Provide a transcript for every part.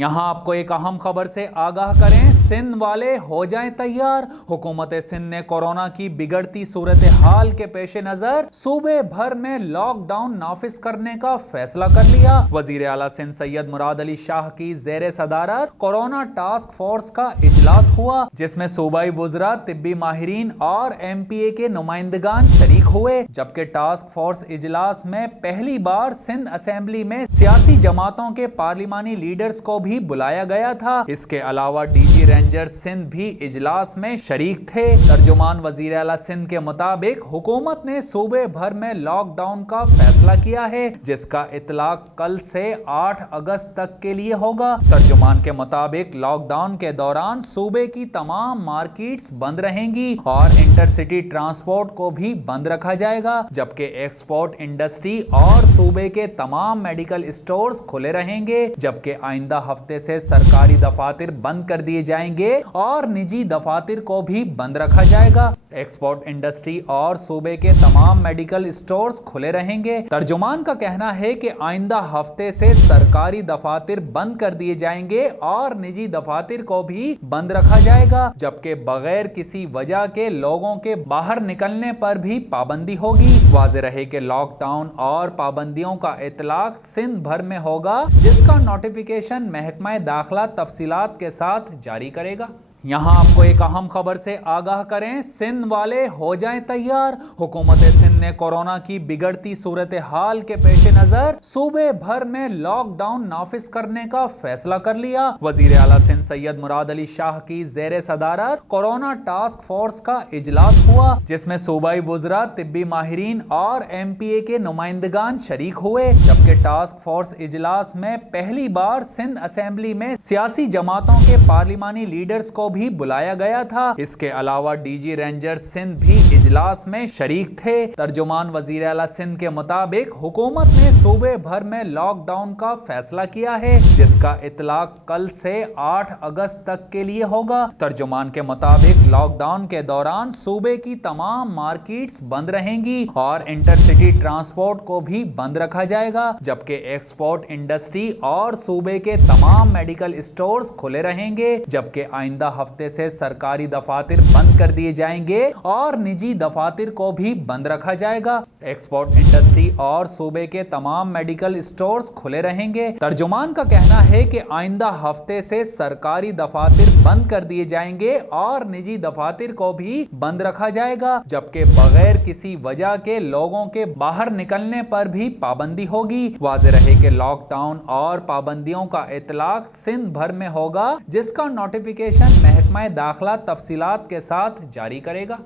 یہاں آپ کو ایک اہم خبر سے آگاہ کریں، سندھ والے ہو جائیں تیار۔ حکومت سندھ نے کورونا کی بگڑتی صورتحال کے پیش نظر صوبے بھر میں لاک ڈاؤن نافذ کرنے کا فیصلہ کر لیا۔ وزیر اعلیٰ سندھ سید مراد علی شاہ کی زیر صدارت کورونا ٹاسک فورس کا اجلاس ہوا، جس میں صوبائی وزراء، طبی ماہرین اور ایم پی اے کے نمائندگان شریک ہوئے، جبکہ ٹاسک فورس اجلاس میں پہلی بار سندھ اسمبلی میں سیاسی جماعتوں کے پارلیمانی لیڈرز کو بھی بلایا گیا تھا۔ اس کے علاوہ ڈی جی رینجر سندھ بھی اجلاس میں شریک تھے۔ ترجمان وزیر اعلیٰ سندھ کے مطابق حکومت نے صوبے بھر میں لاک ڈاؤن کا فیصلہ کیا ہے، جس کا اطلاق کل سے 8 اگست تک کے لیے ہوگا۔ ترجمان کے مطابق لاک ڈاؤن کے دوران صوبے کی تمام مارکیٹس بند رہیں گی اور انٹر سٹی ٹرانسپورٹ کو بھی بند رکھا جائے گا، جبکہ ایکسپورٹ انڈسٹری اور صوبے کے تمام میڈیکل اسٹورز کھلے رہیں گے، جبکہ آئندہ ہفتے سے سرکاری دفاتر بند کر دیے جائیں گے اور نجی دفاتر کو بھی بند رکھا جائے گا۔ ایکسپورٹ انڈسٹری اور صوبے کے تمام میڈیکل اسٹورز کھلے رہیں گے۔ ترجمان کا کہنا ہے کہ آئندہ ہفتے سے سرکاری دفاتر بند کر دیے جائیں گے اور نجی دفاتر کو بھی بند رکھا جائے گا، جبکہ بغیر کسی وجہ کے لوگوں کے باہر نکلنے پر بھی پابندی ہوگی۔ واضح رہے کہ لاک ڈاؤن اور پابندیوں کا اطلاق سندھ بھر میں ہوگا، جس کا نوٹیفیکیشن محکمہ داخلہ تفصیلات کے ساتھ جاری کرے گا۔ یہاں آپ کو ایک اہم خبر سے آگاہ کریں، سندھ والے ہو جائیں تیار۔ حکومت سندھ نے کورونا کی بگڑتی صورتحال کے پیش نظر صوبے بھر میں لاک ڈاؤن نافذ کرنے کا فیصلہ کر لیا۔ وزیر اعلیٰ سندھ سید مراد علی شاہ کی زیر صدارت کورونا ٹاسک فورس کا اجلاس ہوا، جس میں صوبائی وزراء، طبی ماہرین اور ایم پی اے کے نمائندگان شریک ہوئے، جبکہ ٹاسک فورس اجلاس میں پہلی بار سندھ اسمبلی میں سیاسی جماعتوں کے پارلیمانی لیڈرز کو بھی بلایا گیا تھا۔ اس کے علاوہ ڈی جی رینجر سندھ بھی اجلاس میں شریک تھے۔ ترجمان وزیر اعلیٰ سندھ کے مطابق حکومت نے صوبے بھر میں لاک ڈاؤن کا فیصلہ کیا ہے، جس کا اطلاق کل سے 8 اگست تک کے لیے ہوگا۔ ترجمان کے مطابق لاک ڈاؤن کے دوران صوبے کی تمام مارکیٹس بند رہیں گی اور انٹر سٹی ٹرانسپورٹ کو بھی بند رکھا جائے گا، جبکہ ایکسپورٹ انڈسٹری اور صوبے کے تمام میڈیکل اسٹورز کھلے رہیں گے، جبکہ آئندہ ہفتے سے سرکاری دفاتر بند کر دیے جائیں گے اور نجی دفاتر کو بھی بند رکھا جائے گا۔ ایکسپورٹ انڈسٹری اور صوبے کے تمام میڈیکل اسٹورز کھلے رہیں گے۔ ترجمان کا کہنا ہے کہ آئندہ ہفتے سے سرکاری دفاتر بند کر دیے جائیں گے اور نجی دفاتر کو بھی بند رکھا جائے گا، جبکہ بغیر کسی وجہ کے لوگوں کے باہر نکلنے پر بھی پابندی ہوگی۔ واضح رہے کہ لاک ڈاؤن اور پابندیوں کا اطلاق سندھ بھر میں ہوگا، جس کا نوٹیفیکیشن محکمہ داخلہ تفصیلات کے ساتھ جاری کرے گا۔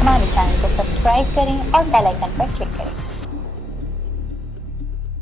ہمارے چینل کو سبسکرائب کریں اور بیل آئیکن پر کلک کریں۔